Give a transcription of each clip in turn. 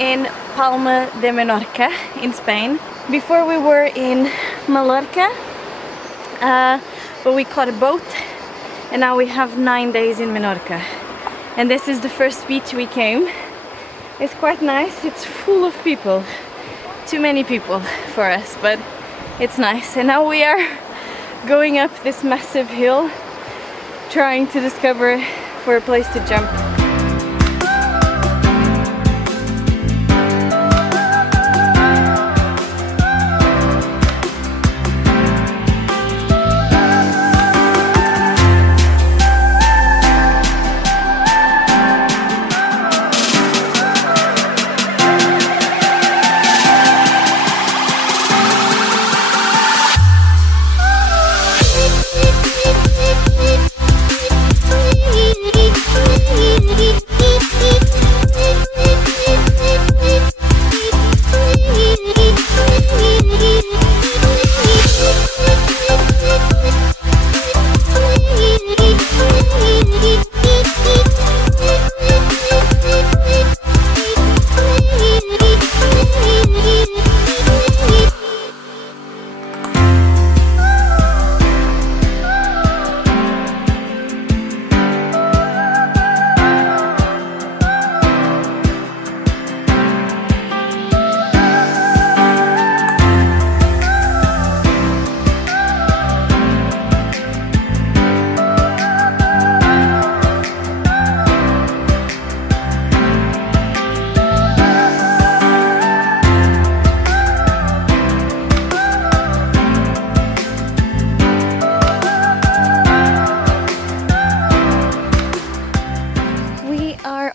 in Palma de Menorca in Spain. Before we were in Mallorca, but we caught a boat and now we have 9 days in Menorca. And this is the first beach we came. It's quite nice, it's full of people. Too many people for us, but it's nice. And now we are going up this massive hill, trying to discover for a place to jump.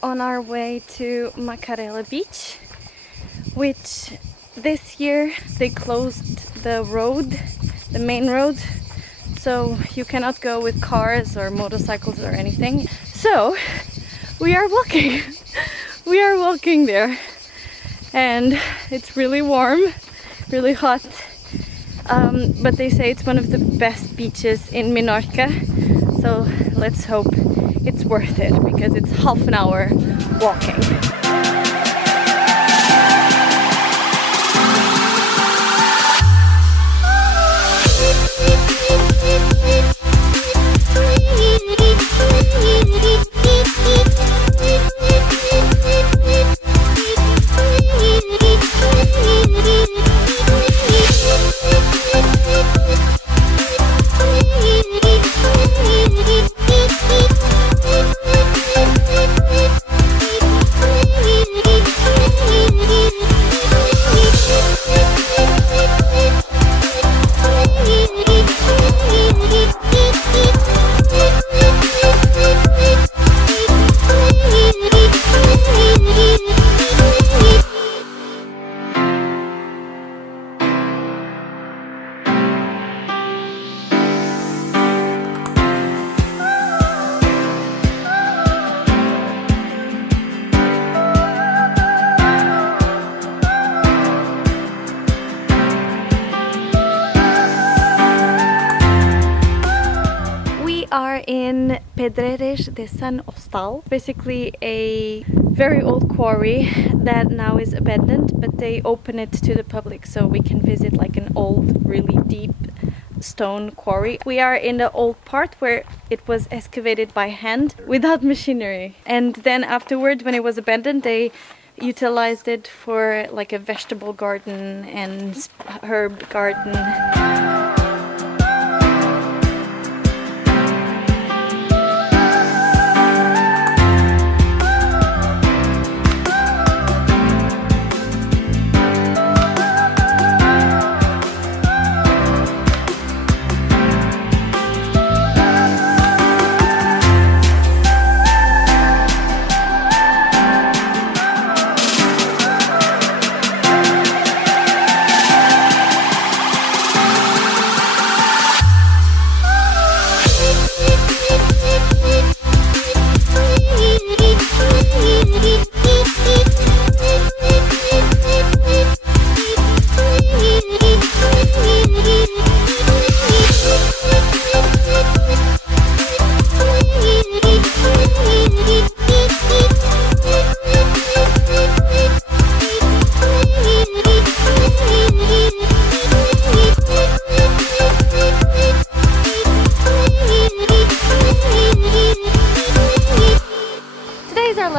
On our way to Macarela Beach, which this year they closed the road, the main road, so you cannot go with cars or motorcycles or anything. So we are walking. We are walking there, and it's really warm, really hot, but they say it's one of the best beaches in Menorca, so let's hope it's worth it, because it's half an hour walking. Are in Pedreres de San Hostal, basically a very old quarry that now is abandoned, but they open it to the public so we can visit like an old, really deep stone quarry. We are in the old part where it was excavated by hand without machinery, and then afterward, when it was abandoned, they utilized it for like a vegetable garden and herb garden.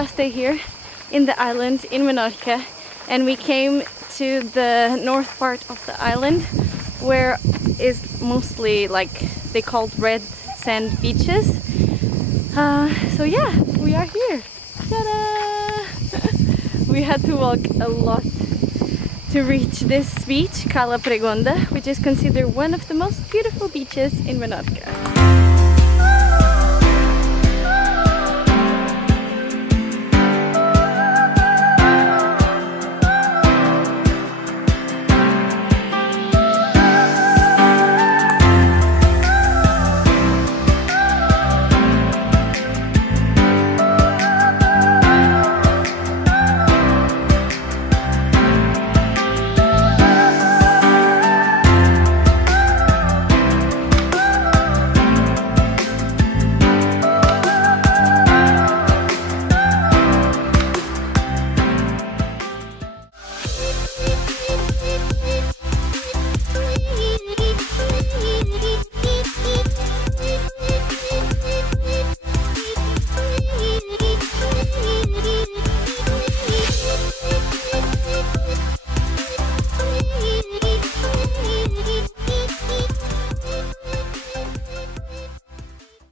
last day here in the island in Menorca, and we came to the north part of the island where is mostly like they called red sand beaches. So yeah, we are here. Ta-da! We had to walk a lot to reach this beach, Cala Pregonda, which is considered one of the most beautiful beaches in Menorca.